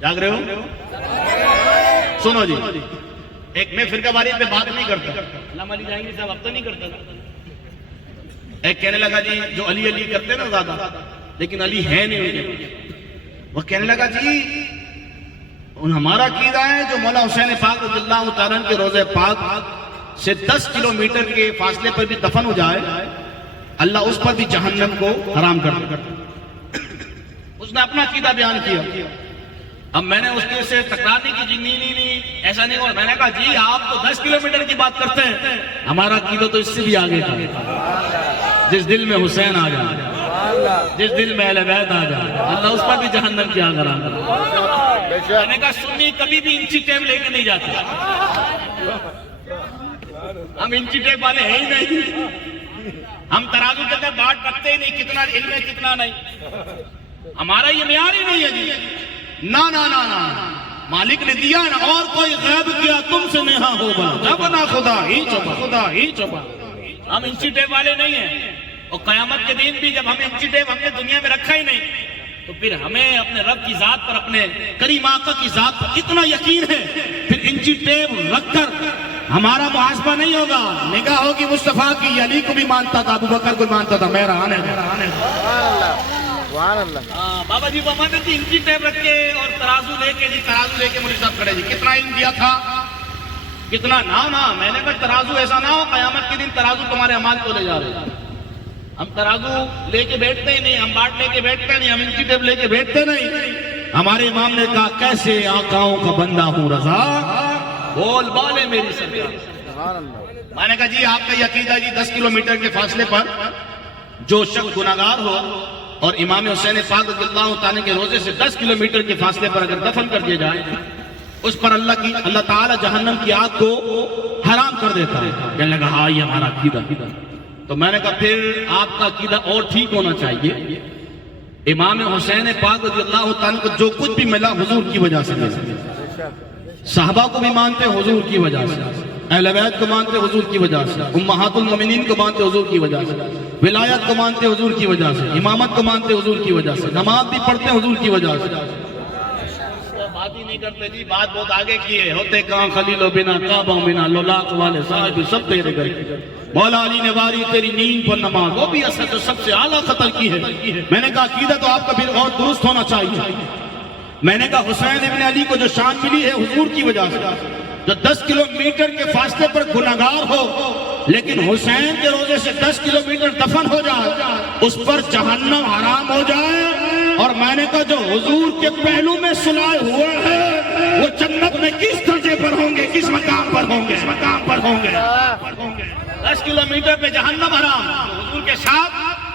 جاگ رہے ہو؟ سنو جی، ایک میں فرقہ واریت پہ بات نہیں کرتا، علامہ علی جہانگیر صاحب اب تو نہیں کرتا، ایک کہنے لگا جی جو علی علی کرتے نا زیادہ لیکن علی ہے نہیں ان کے، وہ کہنے لگا جی ہمارا عقیدہ ہے جو مولا حسین پاک رضی اللہ تعالیٰ عنہ کے روضہ پاک سے 10 کلومیٹر کے فاصلے پر بھی دفن ہو جائے اللہ اس پر بھی جہنم کو حرام کر دے۔ اس نے اپنا عقیدہ بیان کیا۔ اب میں نے اس کے سے تکرار نہیں کی، جی نہیں ایسا نہیں ہوا۔ میں نے کہا جی آپ تو 10 کلومیٹر کی بات کرتے ہیں، ہمارا عقیدہ تو اس سے بھی آگے کا، جس دل میں حسین آ جائے، جس دل میں اہل بیت آ جائے اللہ اس پر بھی جہنم کی آگ حرام کر دے۔ میں نے کہا سنی کبھی بھی انچی ٹیپ لے کے نہیں جاتے، ہم انچی ٹیپ والے ہیں ہی نہیں، ہم ترازو کے اندر بات کرتے ہی نہیں کتنا علم ہے کتنا نہیں، ہمارا یہ معیار ہی نہیں ہے جی۔ نا نا نا نا مالک نے دیا نا، اور کوئی غیب کیا تم سے نہا ہوگا، جب نہ خدا ہی چھپا، خدا ہی چھپا۔ ہم انچی ٹیپ والے نہیں ہیں، اور قیامت کے دن بھی جب ہم انچی ٹیپ ہم نے دنیا میں رکھا ہی نہیں تو پھر ہمیں اپنے رب کی ذات پر، اپنے کریم آقا کی ذات پر اتنا یقین ہے، پھر انچی ٹیپ رکھ کر ہمارا محاسبہ نہیں ہوگا۔ نگاہ ہوگی مصطفیٰ کی، علی کو بھی مانتا تھا، ابو بکر کو مانتا تھا، میرا آنے بابا جی وہ مانتے تھی انچی ٹیپ رکھ کے اور ترازو لے کے، جی ترازو لے کے مجھے صاحب کھڑے جی کتنا علم دیا تھا کتنا نا میں نے کہا ترازو ایسا نہ ہو قیامت کے دن ترازو تمہارے اعمال کو لے جا رہے، ہم ترازو لے کے بیٹھتے ہی نہیں، ہم باٹ لے کے بیٹھتے نہیں، ہم انچی ٹیپ لے کے بیٹھتے نہیں۔ ہمارے امام نے کہا کیسے آقاؤں کا بندہ ہوں رضا، بول بالے میری سرکار۔ میں نے کہا جی آپ کا یہ عقیدہ جی 10 کلومیٹر کے فاصلے پر جو شخص گناہگار ہو اور امام حسین پاک رضی اللہ تعالیٰ کے روضے سے 10 کلومیٹر کے فاصلے پر اگر دفن کر دیا جائے اس پر اللہ تعالیٰ جہنم کی آگ کو حرام کر دیتا ہے۔ کہنے لگا ہاں یہ ہمارا عقیدہ۔ تو میں نے کہا پھر آپ کا عقیدہ اور ٹھیک ہونا چاہیے، امام حسین پاک رضی اللہ تعالیٰ کو جو کچھ بھی ملا حضور کی وجہ سے ملا، صحابہ کو بھی مانتے حضور کی وجہ سے، اہل بیت کو مانتے حضور کی وجہ سے، امہات المومنین کو مانتے حضور کی وجہ سے، ولایت کو مانتے حضور کی وجہ سے، امامت کو مانتے حضور کی وجہ سے، نماز بھی پڑھتے حضور کی وجہ سے۔ بات ہی نہیں کرتے جی، بات بہت آگے کی ہے، ہوتے کہاں خلیل و بنا کعبہ منا لولاق والے صاحب سب تیرے گئے، مولا علی نے واری تیری نیند پر نماز، وہ بھی اصل جو سب سے اعلیٰ خطر کی ہے۔ میں نے کہا عقیدہ تو آپ کا پھر اور درست ہونا چاہیے۔ میں نے کہا حسین ابن علی کو جو شان ملی ہے حضور کی وجہ سے، جو 10 کلومیٹر کے فاصلے پر گناہگار ہو لیکن حسین کے روضے سے 10 کلومیٹر دفن ہو جائے اس پر جہنم حرام ہو جائے، اور میں نے کہا جو حضور کے پہلو میں سلائے ہوئے ہیں وہ جنت میں کس درجے پر ہوں گے، کس مقام پر ہوں گے، 10 کلومیٹر پہ جہنم حرام حضور کے ساتھ۔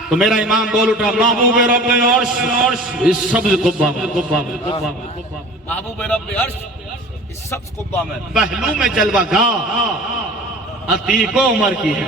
تو میرا امام بول اٹھا محبوب رب عرش اس سبز قبہ میں، محبوب رب عرش اس سبز قبہ میں، پہلو میں جلوہ گاہ عتیق عمر کی ہے،